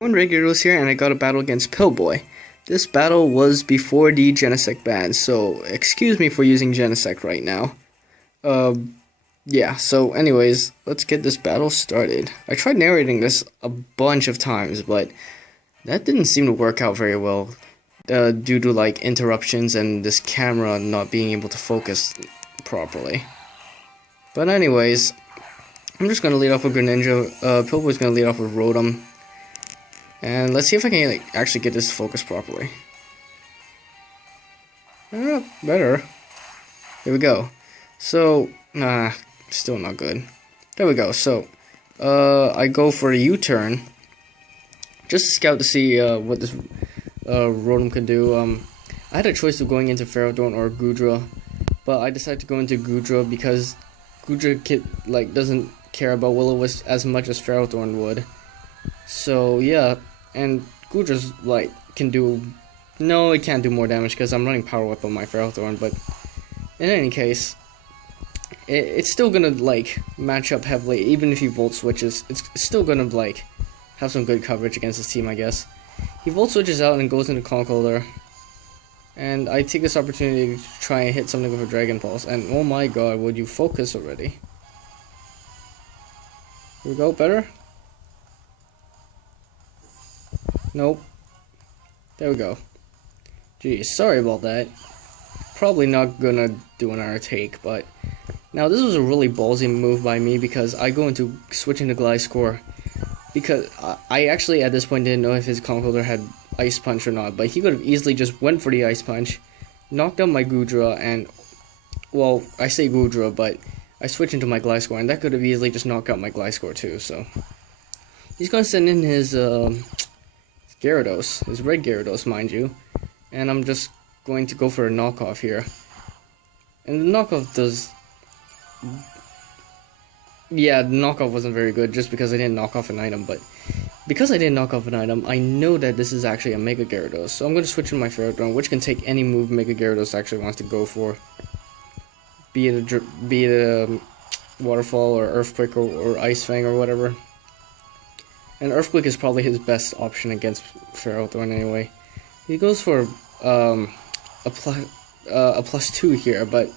Gyarados here, and I got a battle against Pillboi. This battle was before the Genesect ban, so excuse me for using Genesect right now. Yeah, so anyways, let's get this battle started. I tried narrating this a bunch of times, but that didn't seem to work out very well, due to like interruptions and this camera not being able to focus properly. But anyways, I'm just gonna lead off with Greninja. Pillboi's gonna lead off with Rotom. And let's see if I can actually get this to focus properly. Better. Here we go. So, still not good. There we go. So, I go for a U-turn. Just to scout to see what this Rotom can do. I had a choice of going into Ferrodon or Goodra, but I decided to go into Goodra because Goodra doesn't care about Will-O-Wisp as much as Ferrodon would. So yeah, and Goodra's can do, no, it can't do more damage because I'm running Power Whip on my Ferrothorn, but in any case, it's still gonna match up heavily. Even if he Volt Switches, it's still gonna have some good coverage against his team, I guess. He Volt Switches out and goes into Conkeldurr, and I take this opportunity to try and hit something with a Dragon Pulse, and oh my god, would you focus already? Here we go, better? Nope. There we go. Geez, sorry about that. Probably not gonna do another take, but now this was a really ballsy move by me because I go into switching to Gliscor because I actually at this point didn't know if his Conkeldurr had Ice Punch or not, but he could have easily just went for the Ice Punch, knocked out my Goodra, and well, I say Goodra, but I switch into my Gliscor, and that could have easily just knocked out my Gliscor too. So he's gonna send in his Gyarados, his red Gyarados, mind you, and I'm just going to go for a knockoff here. And the knockoff does, yeah, the knockoff wasn't very good just because I didn't knock off an item, but because I didn't knock off an item, I know that this is actually a Mega Gyarados, so I'm going to switch in my Ferrodon, which can take any move Mega Gyarados actually wants to go for, be it a Waterfall or Earthquake or Ice Fang or whatever. And Earthquake is probably his best option against Ferrothorn anyway. He goes for a +2 here, but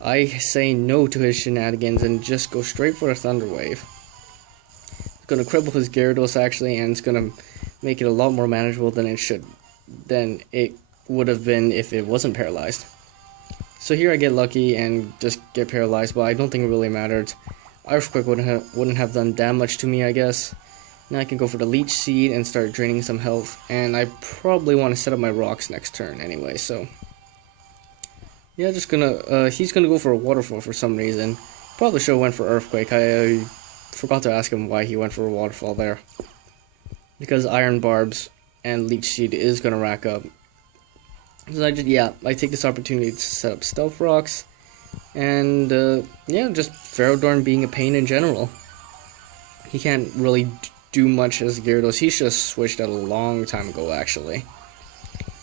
I say no to his shenanigans and just go straight for a Thunder Wave. It's gonna cripple his Gyarados actually, and it's gonna make it a lot more manageable than it would have been if it wasn't paralyzed. So here I get lucky and just get paralyzed, but I don't think it really mattered. Earthquake wouldn't have done that much to me, I guess. Now I can go for the Leech Seed and start draining some health, and I probably want to set up my rocks next turn anyway, so yeah, just gonna, he's gonna go for a Waterfall for some reason. Probably should have went for Earthquake. I forgot to ask him why he went for a Waterfall there. Because Iron Barbs and Leech Seed is gonna rack up. So I take this opportunity to set up Stealth Rocks, and yeah, just Ferrodorn being a pain in general. He can't really do much as Gyarados. He should have switched out a long time ago, actually.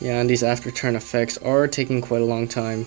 Yeah, and these after turn effects are taking quite a long time.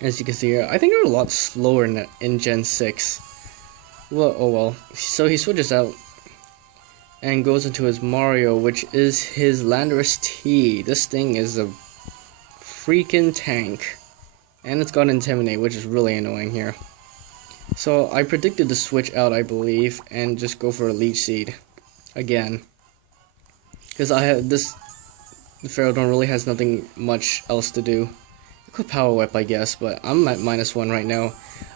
As you can see here, I think they're a lot slower in Gen 6. Well, oh well. So he switches out and goes into his Mario, which is his Landorus T. This thing is a freaking tank. And it's got Intimidate, which is really annoying here. So I predicted the switch out, I believe, and just go for a Leech Seed again. Because the Ferrodon really has nothing much else to do. I could Power Whip, I guess, but I'm at -1 right now.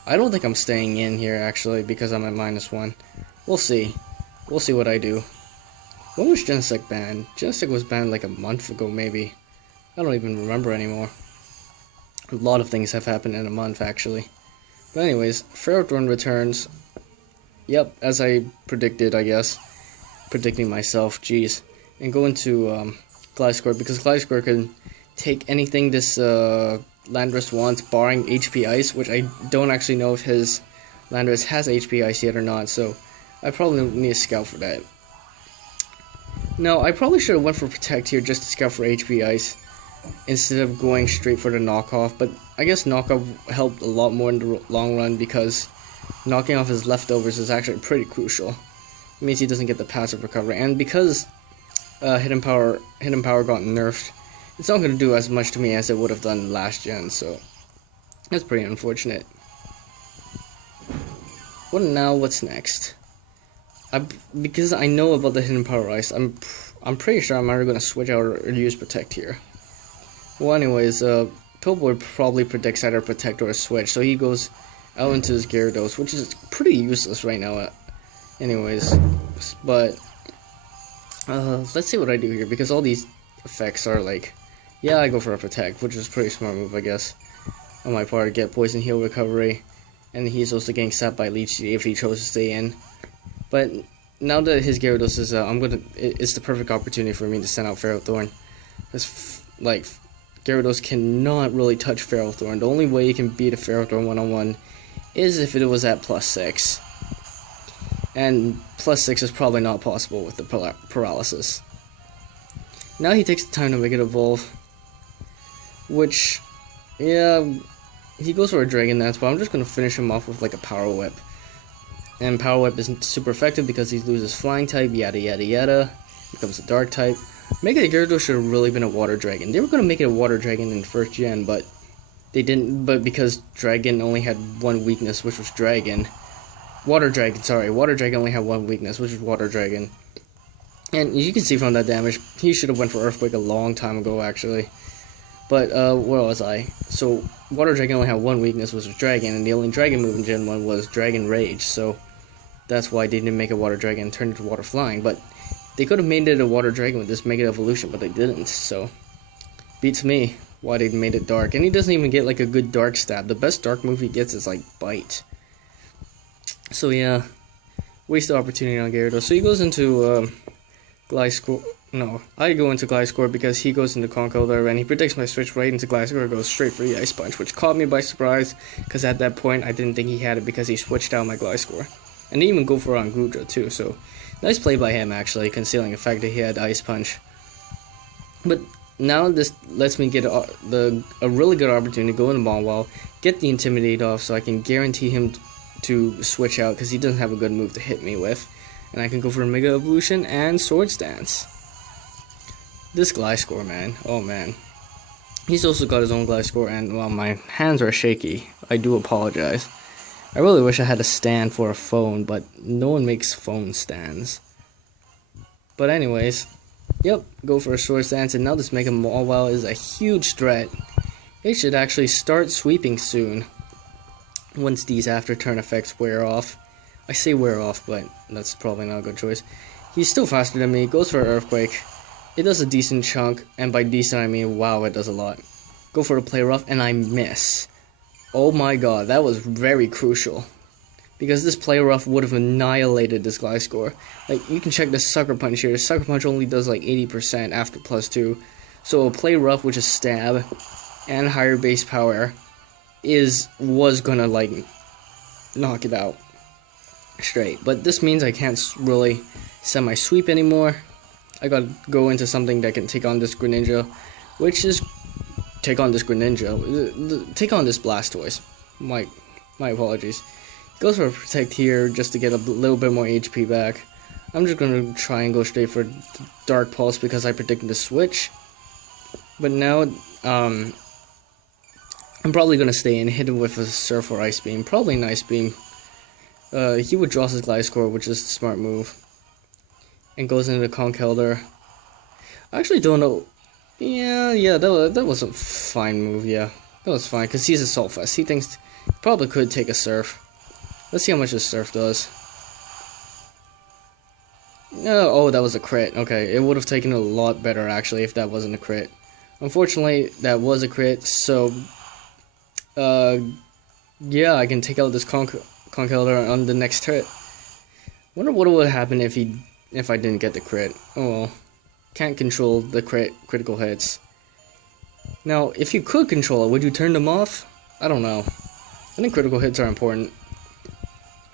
I don't think I'm staying in here, actually, because I'm at -1. We'll see. We'll see what I do. When was Genesect banned? Genesect was banned like a month ago, maybe. I don't even remember anymore. A lot of things have happened in a month, actually. But anyways, Ferrothorn returns. Yep, as I predicted, I guess. Predicting myself, jeez. And go into Gliscor, because Gliscor can take anything this Landorus wants, barring HP Ice, which I don't actually know if his Landorus has HP Ice yet or not, so I probably need to scout for that. No, I probably should have went for Protect here just to scout for HP Ice, instead of going straight for the knockoff, but I guess knockoff helped a lot more in the long run because knocking off his leftovers is actually pretty crucial. it means he doesn't get the passive recovery. And because hidden power got nerfed, it's not going to do as much to me as it would have done last gen, so that's pretty unfortunate. What's next? Because I know about the hidden power ice, I'm pretty sure I'm either going to switch out or use protect here. Well, anyways, Pillboi probably predicts either protect or a switch, so he goes out into his Gyarados, which is pretty useless right now. Anyways, but let's see what I do here, because all these effects are like, yeah, I go for a protect, which is a pretty smart move, I guess, on my part, to get poison heal recovery, and he's also getting sapped by Leech if he chose to stay in. But now that his Gyarados is it's the perfect opportunity for me to send out Ferrothorn. Because, like, Gyarados cannot really touch Ferrothorn. The only way you can beat a Ferrothorn one-on-one is if it was at +6. And +6 is probably not possible with the paralysis. Now he takes the time to make it evolve. Which, yeah, he goes for a Dragon Dance, but I'm just going to finish him off with like a Power Whip. And Power Whip isn't super effective because he loses Flying type, yada yada yada. Becomes a Dark type. Mega Gyarados should have really been a Water Dragon. They were going to make it a Water Dragon in first gen, but they didn't. But because Dragon only had one weakness, which was Dragon. Water Dragon only had one weakness, which was Water Dragon. And you can see from that damage, he should have went for Earthquake a long time ago, actually. But, where was I? So, Water Dragon only had one weakness, which was Dragon, and the only Dragon move in Gen 1 was Dragon Rage, so that's why they didn't make a Water Dragon and turn it to Water Flying. But they could have made it a Water Dragon with this Mega Evolution, but they didn't, so beats me why they made it Dark. And he doesn't even get, like, a good Dark stab. The best Dark move he gets is, like, Bite. So, yeah, waste the opportunity on Gyarados. So he goes into, Gliscor. No, I go into Gliscor because he goes into Conkeldurr and he predicts my switch right into Gliscor, goes straight for the Ice Punch, which caught me by surprise because at that point I didn't think he had it because he switched out my Gliscor. And didn't even go for it on Grudra too, so nice play by him actually, concealing the fact that he had Ice Punch. But now this lets me get a really good opportunity to go in the Ball Wall, get the Intimidate off so I can guarantee him to switch out because he doesn't have a good move to hit me with. And I can go for a Mega Evolution and Swords Dance. This Gliscor, man. Oh, man. He's also got his own Gliscor, and, well, my hands are shaky. I do apologize. I really wish I had a stand for a phone, but no one makes phone stands. But anyways, yep, go for a Swords Dance, and now this Mega Mawile is a huge threat. It should actually start sweeping soon, once these after-turn effects wear off. I say wear off, but that's probably not a good choice. He's still faster than me, goes for an Earthquake. It does a decent chunk, and by decent I mean wow, it does a lot. Go for the Play Rough, and I miss. Oh my god, that was very crucial. Because this Play Rough would have annihilated this Gliscor. Like, you can check the Sucker Punch here. Sucker Punch only does like 80% after +2. So a Play Rough, which is stab, and higher base power, was gonna, like, knock it out straight. But this means I can't really send my sweep anymore. I gotta go into something that can take on this Greninja, which is take on this Greninja, take on this Blastoise. My apologies. Goes for a Protect here just to get a little bit more HP back. I'm just gonna try and go straight for Dark Pulse because I predicted the switch. But now, I'm probably gonna stay and hit him with a Surf or Ice Beam, probably an Ice Beam. He withdraws his Gliscor, which is a smart move. And goes into the Conkeldurr. I actually don't know. Yeah, that was a fine move, yeah. That was fine, because he's a Assault Vest. He thinks he probably could take a Surf. Let's see how much this Surf does. Oh, that was a crit. Okay, it would have taken a lot better, actually, if that wasn't a crit. Unfortunately, that was a crit, so... yeah, I can take out this Conkeldurr on the next turret. Wonder what would happen if I didn't get the crit. Oh well. Can't control the critical hits. Now, if you could control it, would you turn them off? I don't know. I think critical hits are important.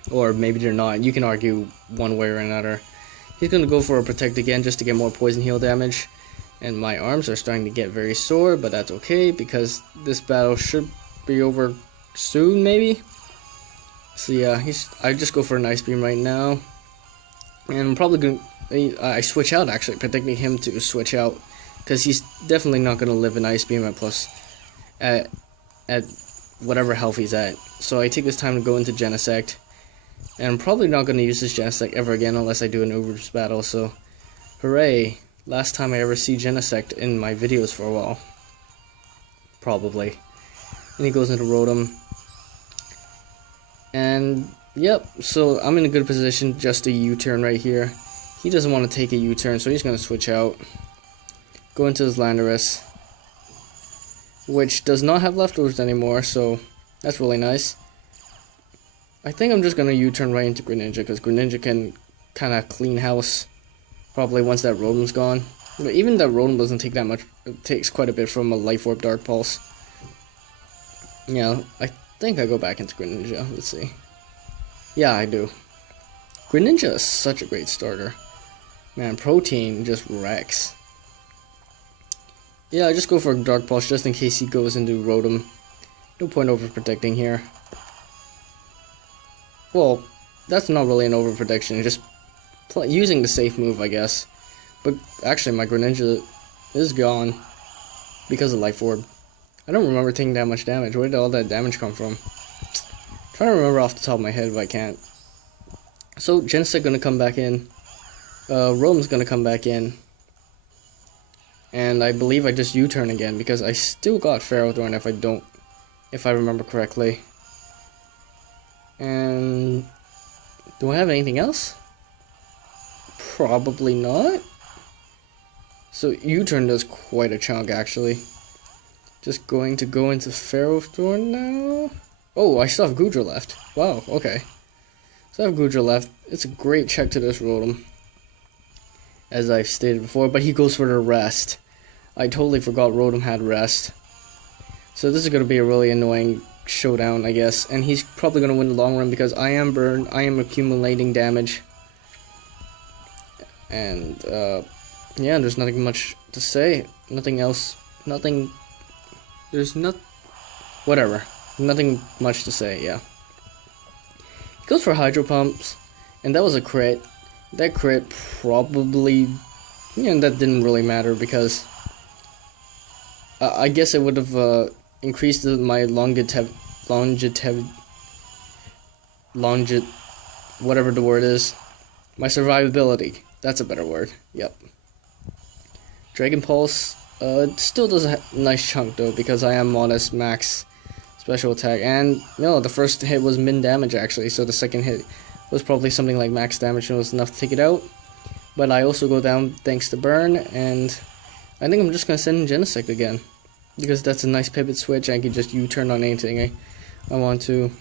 Or maybe they're not. You can argue one way or another. He's going to go for a Protect again just to get more Poison Heal damage. And my arms are starting to get very sore, but that's okay because this battle should be over soon, maybe? So yeah, I just go for an Ice Beam right now. And I'm probably going to... I switch out, actually, predicting him to switch out. Because he's definitely not going to live an Ice Beam at plus... At whatever health he's at. So I take this time to go into Genesect. And I'm probably not going to use this Genesect ever again unless I do an Uber's battle. So, hooray. Last time I ever see Genesect in my videos for a while. Probably. And he goes into Rotom. And... Yep, so I'm in a good position, just a U-turn right here. He doesn't want to take a U-turn, so he's going to switch out. Go into his Landorus, which does not have leftovers anymore, so that's really nice. I think I'm just going to U-turn right into Greninja, because Greninja can kind of clean house, probably once that Rotom's gone. But even that Rotom doesn't take that much, it takes quite a bit from a Life Orb Dark Pulse. Yeah, I think I go back into Greninja, let's see. Yeah, I do. Greninja is such a great starter. Man, Protein just wrecks. Yeah, I just go for a Dark Pulse just in case he goes into Rotom. No point overprotecting here. Well, that's not really an overprotection, just using the safe move, I guess. But actually, my Greninja is gone because of Life Orb. I don't remember taking that much damage. Where did all that damage come from? Trying to remember off the top of my head, but I can't. So Genesect gonna come back in. Rotom's gonna come back in. And I believe I just U-turn again because I still got Ferrothorn if I remember correctly. And do I have anything else? Probably not. So U-turn does quite a chunk actually. Just going to go into Ferrothorn now. Oh, I still have Goodra left. Wow, okay. So I have Goodra left. It's a great check to this Rotom, as I've stated before, but he goes for the rest. I totally forgot Rotom had rest. So this is going to be a really annoying showdown, I guess. And he's probably going to win the long run because I am burned. I am accumulating damage. And, yeah, there's nothing much to say. Nothing else. Nothing. There's not. Whatever. Nothing much to say, yeah. He goes for Hydro Pumps, and that was a crit. That crit probably, that didn't really matter because I guess it would have increased my whatever the word is, my survivability. That's a better word. Yep. Dragon Pulse still does a nice chunk though because I am modest max special attack, and no, the first hit was min damage actually, so the second hit was probably something like max damage and was enough to take it out. But I also go down thanks to burn, and I think I'm just gonna send in Genesect again because that's a nice pivot switch. I can just U-turn on anything I want to.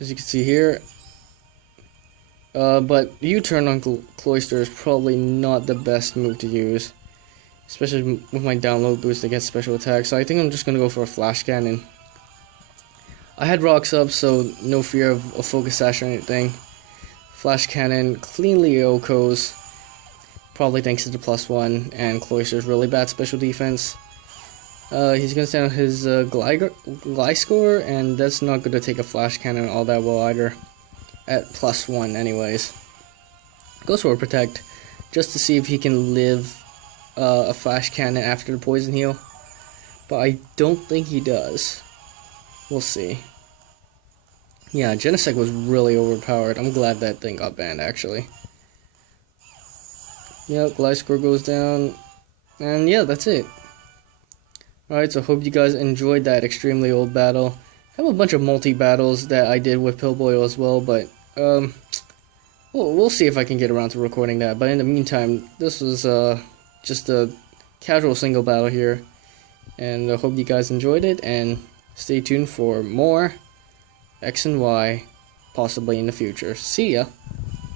As you can see here, but U-turn on Cloyster is probably not the best move to use, especially with my download boost against special attack. So I think I'm just going to go for a Flash Cannon. I had Rocks up, so no fear of a Focus Sash or anything. Flash Cannon cleanly OHKOs, probably thanks to the +1 and Cloyster's really bad special defense. He's going to send out his Gliscor, and that's not going to take a Flash Cannon all that well either, at +1 anyways. Goes for a Protect, just to see if he can live a Flash Cannon after the Poison Heal, but I don't think he does. We'll see. Yeah, Genesect was really overpowered. I'm glad that thing got banned, actually. Yep, Gliscor goes down, and yeah, that's it. Alright, so hope you guys enjoyed that extremely old battle. I have a bunch of multi-battles that I did with Pillboi as well, but we'll see if I can get around to recording that. But in the meantime, this was just a casual single battle here, and I hope you guys enjoyed it, and stay tuned for more X and Y, possibly in the future. See ya!